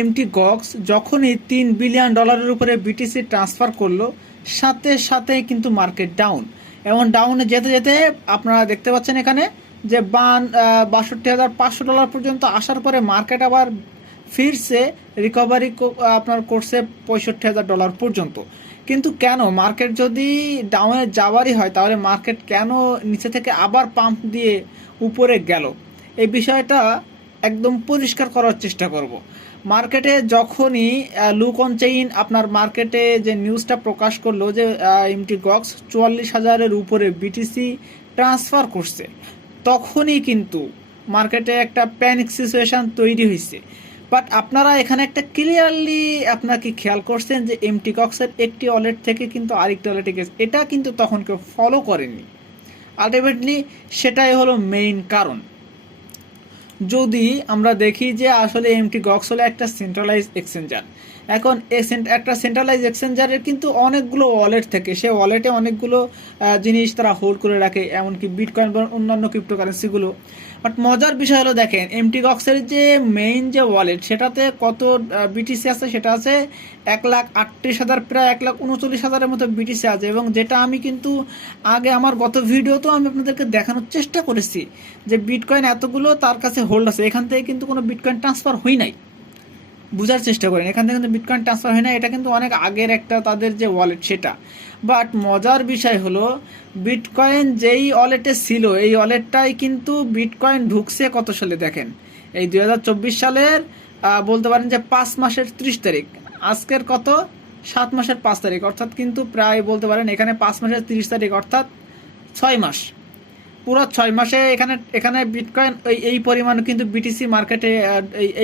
MT Gox যখনই $3 billion উপরে BTC transfer করলো, সাথে সাথে কিন্তু মার্কেট ডাউন, এবং ডাউনে যেতে যেতে আপনারা দেখতে পাচ্ছেন এখানে যে $62,500 পর্যন্ত আসার পরে মার্কেট আবার ফিরছে, রিকভারি আপনার করছে $65,000 পর্যন্ত। কিন্তু কেন মার্কেট যদি ডাউনে যাওয়ারই হয়, তাহলে মার্কেট কেন নিচে থেকে আবার পাম্প দিয়ে উপরে গেল? এই বিষয়টা একদম পরিষ্কার করার চেষ্টা করব। মার্কেটে যখনই লুক অন চেইন আপনার মার্কেটে যে নিউজটা প্রকাশ করলো যে এমটি গক্স 44,000-এর উপরে বিটিসি ট্রান্সফার করছে, তখনই কিন্তু মার্কেটে একটা প্যানিক সিচুয়েশন তৈরি হয়েছে। বাট আপনারা এখানে একটা ক্লিয়ারলি আপনার কি খেয়াল করছেন যে এমটি গক্সের একটি ওয়ালেট থেকে কিন্তু আরেকটি ওয়ালেটে গেছে, এটা কিন্তু তখন কেউ ফলো করেনি। আলটিমেটলি সেটাই হলো মেইন কারণ। যদি আমরা দেখি যে আসলে এমটি গক্স হলো একটা সেন্ট্রালাইজ এক্সচেঞ্জার, এখন একটা সেন্ট্রালাইজ এক্সচেঞ্জারের কিন্তু অনেকগুলো ওয়ালেট থেকে, সে ওয়ালেটে অনেকগুলো জিনিস তারা হোল্ড করে রাখে, এমনকি বিটকয়েন বা অন্যান্য ক্রিপ্টোকারেন্সিগুলো। বাট মজার বিষয় হলো দেখেন এমটি গক্সের যে মেইন যে ওয়ালেট, সেটাতে কত বিটিসি আছে, সেটা আছে 1,38,000, প্রায় 1,39,000-এর মতো বিটিসি আছে। এবং যেটা আমি কিন্তু আগে আমার গত ভিডিওতেও আমি আপনাদেরকে দেখানোর চেষ্টা করেছি যে বিটকয়েন এতগুলো তার কাছে হোল্ড আছে, এখান থেকে কিন্তু কোনো বিটকয়েন ট্রান্সফার হয় নাই। বোঝার চেষ্টা করেন, এখান থেকে কিন্তু বিটকয়েন ট্রান্সফার হয় না, এটা কিন্তু অনেক আগের একটা তাদের যে ওয়ালেট সেটা। বাট মজার বিষয় হলো বিটকয়েন যেই ওয়ালেটে ছিল, এই ওয়ালেটটাই কিন্তু বিটকয়েন ঢুকছে কত সালে দেখেন, এই 2024 সালের বলতে পারেন যে 5 মাসের 30 তারিখ, আজকের কত 7 মাসের 5 তারিখ, অর্থাৎ কিন্তু প্রায় বলতে পারেন এখানে 5 মাসের 30 তারিখ, অর্থাৎ 6 মাস, পুরো 6 মাসে এখানে বিটকয়েন এই পরিমাণ কিন্তু বিটিসি মার্কেটে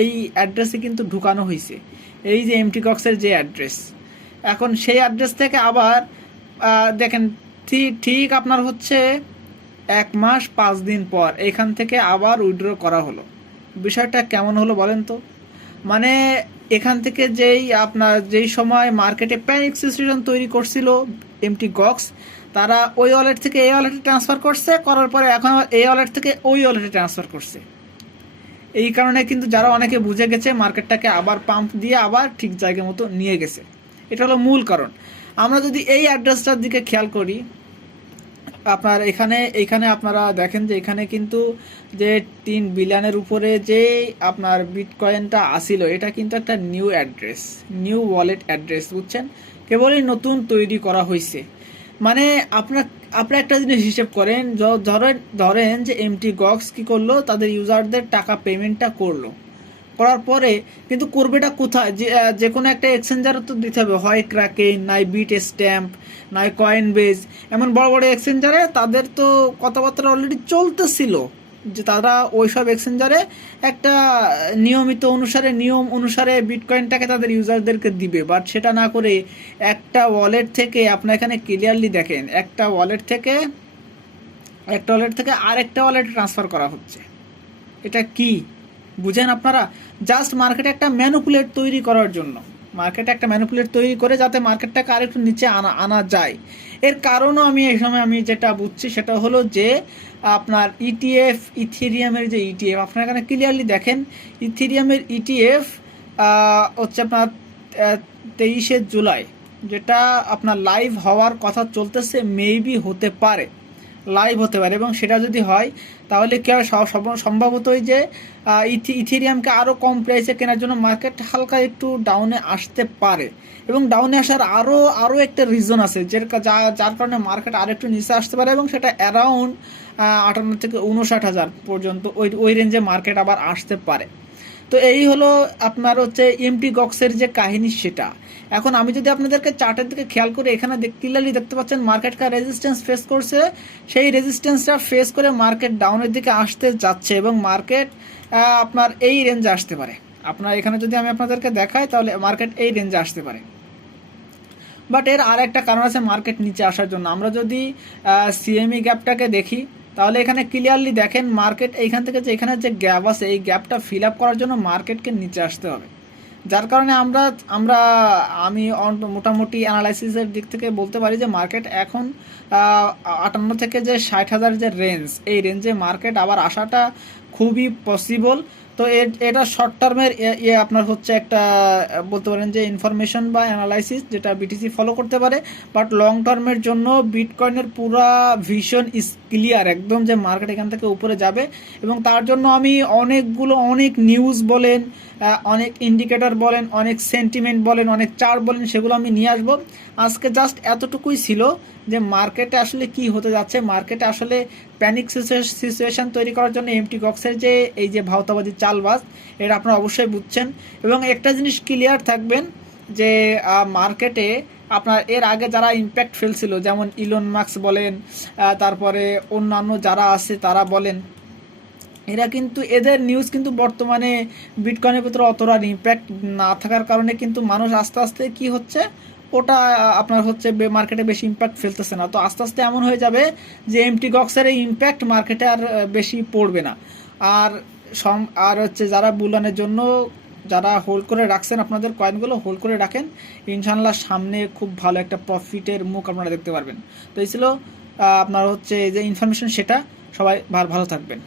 এই অ্যাড্রেসে কিন্তু ঢুকানো হয়েছে, এই যে এমটি গক্সের যে অ্যাড্রেস। এখন সেই অ্যাড্রেস থেকে আবার দেখেন ঠিক আপনার হচ্ছে 1 মাস 5 দিন পর এখান থেকে আবার উইথড্র করা হলো। বিষয়টা কেমন হলো বলেন তো? মানে এখান থেকে যেই সময় মার্কেটে প্যানিক সিচুয়েশন তৈরি করছিল এমটি গক্স, তারা ওই ওয়ালেট থেকে এই ওয়ালেটে ট্রান্সফার করছে, করার পরে এখন এই ওয়ালেট থেকে ওই ওয়ালেটে ট্রান্সফার করছে। এই কারণে কিন্তু যারা অনেকে বুঝে গেছে মার্কেটটাকে আবার পাম্প দিয়ে আবার ঠিক জায়গা মতো নিয়ে গেছে, এটা হলো মূল কারণ। আমরা যদি এই অ্যাড্রেসটার দিকে খেয়াল করি, আপনার এখানে আপনারা দেখেন যে এখানে কিন্তু যে 3 বিলিয়নের উপরে যে আপনার বিটকয়েনটা আসিল, এটা কিন্তু একটা new address, new wallet address, বুঝছেন, কেবলই নতুন তৈরি করা হয়েছে। মানে আপনারা একটা জিনিস হিসেব করেন, ধরেন যে এমটি গক্স কি করলো, তাদের ইউজারদের টাকা পেমেন্টটা করলো, করার পরে কিন্তু করবেটা কোথায়, যে কোনো একটা এক্সচেঞ্জারও তো দিতে হবে, হয় ক্র্যাকেন, নাই বিট স্ট্যাম্প, নয় কয়েনবেজ, এমন বড় বড় এক্সচেঞ্জারে তাদের তো কথাবার্তা অলরেডি চলতেছিল যে তারা ওইসব এক্সচেঞ্জারে একটা নিয়ম অনুসারে বিটকয়েনটাকে তাদের ইউজারদেরকে দিবে। বাট সেটা না করে একটা ওয়ালেট থেকে, আপনার এখানে ক্লিয়ারলি দেখেন একটা ওয়ালেট থেকে আরেকটা ওয়ালেটে ট্রান্সফার করা হচ্ছে। এটা কি বুঝেন আপনারা? জাস্ট মার্কেটে একটা ম্যানিপুলেট তৈরি করার জন্য, মার্কেটে একটা ম্যানিপুলেট তৈরি করে যাতে মার্কেটটাকে আরেকটু নিচে আনা যায়। এর কারণও এই সময় আমি যেটা বুঝছি সেটা হলো যে আপনার ইটিএফ, ইথেরিয়ামের যে ইটিএফ, আপনারা এখানে ক্লিয়ারলি দেখেন ইথেরিয়ামের ইটিএফ হচ্ছে আপনার 23শে জুলাই, যেটা আপনার লাইভ হওয়ার কথা চলতেছে, মেবি হতে পারে লাইভ হতে পারে। এবং সেটা যদি হয় তাহলে কি হয়, সম্ভবতই যে ইথেরিয়ামকে আরও কম প্রাইসে কেনার জন্য মার্কেট হালকা একটু ডাউনে আসতে পারে। এবং ডাউনে আসার আরও একটা রিজন আছে যার কারণে মার্কেট আরও একটু নিচে আসতে পারে, এবং সেটা অ্যারাউন্ড 58 থেকে 59,000 পর্যন্ত ওই রেঞ্জে মার্কেট আবার আসতে পারে। তো এই হলো আপনার হচ্ছে এমটি গক্সের যে কাহিনী সেটা। এখন আমি যদি আপনাদেরকে চার্টের দিকে খেয়াল করে, এখানে ক্লিয়ারলি দেখতে পাচ্ছেন মার্কেটকে রেজিস্ট্যান্স ফেস করছে, সেই রেজিস্ট্যান্সটা ফেস করে মার্কেট ডাউনের দিকে আসতে যাচ্ছে, এবং মার্কেট আপনার এই রেঞ্জে আসতে পারে। আপনার এখানে যদি আমি আপনাদেরকে দেখাই তাহলে মার্কেট এই রেঞ্জে আসতে পারে। বাট এর আর একটা কারণ আছে মার্কেট নিচে আসার জন্য। আমরা যদি সিএমই গ্যাপটাকে দেখি তাহলে এখানে ক্লিয়ারলি দেখেন মার্কেট এইখান থেকে যে এখানে যে গ্যাপ আছে, এই গ্যাপটা ফিল আপ করার জন্য মার্কেটকে নিচে আসতে হবে। যার কারণে আমি মোটামুটি অ্যানালাইসিসের দিক থেকে বলতে পারি যে মার্কেট এখন 58 থেকে যে 60,000 যে রেঞ্জ, এই রেঞ্জে মার্কেট আবার আসাটা খুবই পসিবল। তো এটা শর্ট টার্মের আপনার হচ্ছে একটা বলতে পারেন যে ইনফরমেশন বা অ্যানালাইসিস, যেটা বিটিসি ফলো করতে পারে। বাট লং টার্মের জন্য বিটকয়েনের পুরা ভিশন ইজ ক্লিয়ার একদম, যে মার্কেট এখান থেকে উপরে যাবে। এবং তার জন্য আমি অনেক নিউজ বলেন, অনেক ইন্ডিকেটর বলেন, অনেক সেন্টিমেন্ট বলেন, অনেক চার্ট বলেন, সেগুলো আমি নিয়ে আসবো। আজকে জাস্ট এতটুকুই ছিল যে মার্কেটে আসলে কি হতে যাচ্ছে। মার্কেটে আসলে প্যানিক সিচুয়েশন তৈরি করার জন্য এমটি কক্সের যে এই যে ভাওতাবাদী চালবাজ, এটা আপনারা অবশ্যই বুঝছেন। এবং একটা জিনিস ক্লিয়ার থাকবেন যে মার্কেটে আপনার এর আগে যারা ইম্প্যাক্ট ফেলছিল, যেমন ইলন মাস্ক বলেন, তারপরে অন্যান্য যারা আছে তারা বলেন, এরা কিন্তু এদের নিউজ কিন্তু বর্তমানে বিটকয়েনের ভিতরে অতটা ইম্প্যাক্ট না থাকার কারণে কিন্তু মানুষ আস্তে আস্তে কি হচ্ছে, ওটা আপনার হচ্ছে মার্কেটে বেশি ইম্প্যাক্ট ফেলতেছে না। তো আস্তে আস্তে এমন হয়ে যাবে যে এমটি কক্সের এই ইম্প্যাক্ট মার্কেটে আর বেশি পড়বে না। আর আর হচ্ছে যারা বুলানের জন্য যারা হোল্ড করে রাখছেন, আপনাদের কয়েনগুলো হোল্ড করে রাখেন, ইনশাল্লাহ সামনে খুব ভালো একটা প্রফিটের মুখ আপনারা দেখতে পারবেন। তো এই ছিল আপনার হচ্ছে যে ইনফরমেশন, সেটা সবাই ভালো থাকবেন।